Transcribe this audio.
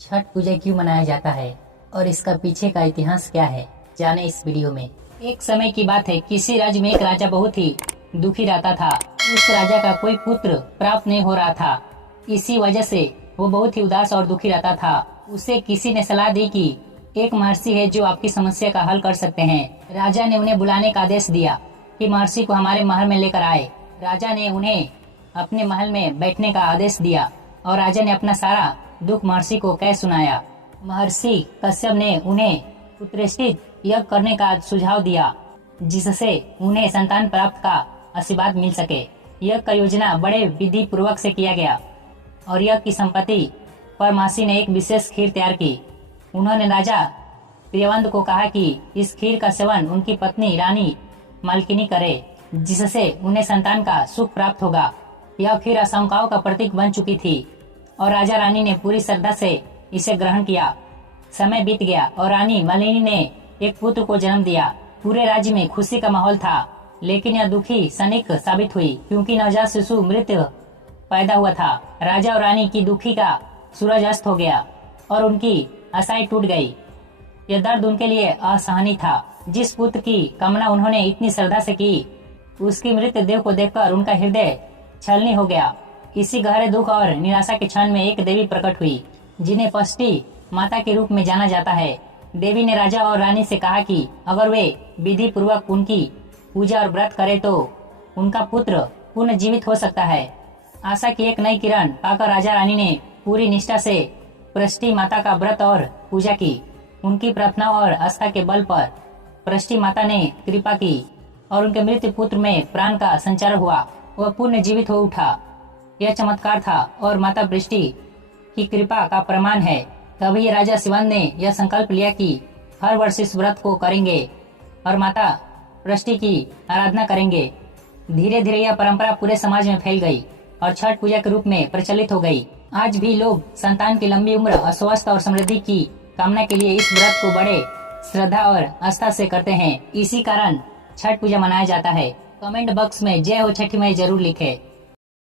छठ पूजा क्यों मनाया जाता है और इसका पीछे का इतिहास क्या है, जाने इस वीडियो में। एक समय की बात है, किसी राज्य में एक राजा बहुत ही दुखी रहता था। उस राजा का कोई पुत्र प्राप्त नहीं हो रहा था। इसी वजह से वो बहुत ही उदास और दुखी रहता था। उसे किसी ने सलाह दी कि एक महर्षि है जो आपकी समस्या का हल कर सकते हैं। राजा ने उन्हें बुलाने का आदेश दिया कि महर्षि को हमारे महल में लेकर आए। राजा ने उन्हें अपने महल में बैठने का आदेश दिया और राजा ने अपना सारा दुख महर्षि को कह सुनाया। महर्षि कश्यप ने उन्हें पुत्रेष्टि यज्ञ करने का सुझाव दिया, जिससे उन्हें संतान प्राप्त का आशीर्वाद मिल सके। यज्ञ का योजना बड़े विधि पूर्वक से किया गया और यज्ञ की संपत्ति पर महर्षि ने एक विशेष खीर तैयार की। उन्होंने राजा प्रियवंत को कहा कि इस खीर का सेवन उनकी पत्नी रानी मालकिनी करे, जिससे उन्हें संतान का सुख प्राप्त होगा। यह खीर आशंकाओं का प्रतीक बन चुकी थी और राजा रानी ने पूरी श्रद्धा से इसे ग्रहण किया। समय बीत गया और रानी मालिनी ने एक पुत्र को जन्म दिया। पूरे राज्य में खुशी का माहौल था, लेकिन यह दुखी क्षणिक साबित हुई क्योंकि नवजात शिशु मृत पैदा हुआ था। राजा और रानी की दुखी का सूरज अस्त हो गया और उनकी आशाएं टूट गई। यह दर्द उनके लिए असहनीय था। जिस पुत्र की कामना उन्होंने इतनी श्रद्धा से की, उसकी मृत देह को देखकर उनका हृदय छलनी हो गया। इसी गहरे दुख और निराशा के क्षण में एक देवी प्रकट हुई, जिन्हें पष्टी माता के रूप में जाना जाता है। देवी ने राजा और रानी से कहा कि अगर वे विधि पूर्वक उनकी पूजा और व्रत करे तो उनका पुत्र पुनः जीवित हो सकता है। आशा की एक नई किरण पाकर राजा रानी ने पूरी निष्ठा से पृष्टि माता का व्रत और पूजा की। उनकी प्रार्थना और आस्था के बल पर पृष्टि माता ने कृपा की और उनके मृत पुत्र में प्राण का संचार हुआ। वह पुनः जीवित हो उठा। यह चमत्कार था और माता पृष्टि की कृपा का प्रमाण है। तभी राजा शिवन ने यह संकल्प लिया कि हर वर्ष इस व्रत को करेंगे और माता पृष्टि की आराधना करेंगे। धीरे धीरे यह परंपरा पूरे समाज में फैल गई और छठ पूजा के रूप में प्रचलित हो गई। आज भी लोग संतान की लंबी उम्र, अस्वस्थ और समृद्धि की कामना के लिए इस व्रत को बड़े श्रद्धा और आस्था से करते हैं। इसी कारण छठ पूजा मनाया जाता है। कमेंट बॉक्स में जय हो छठी माई जरूर लिखें।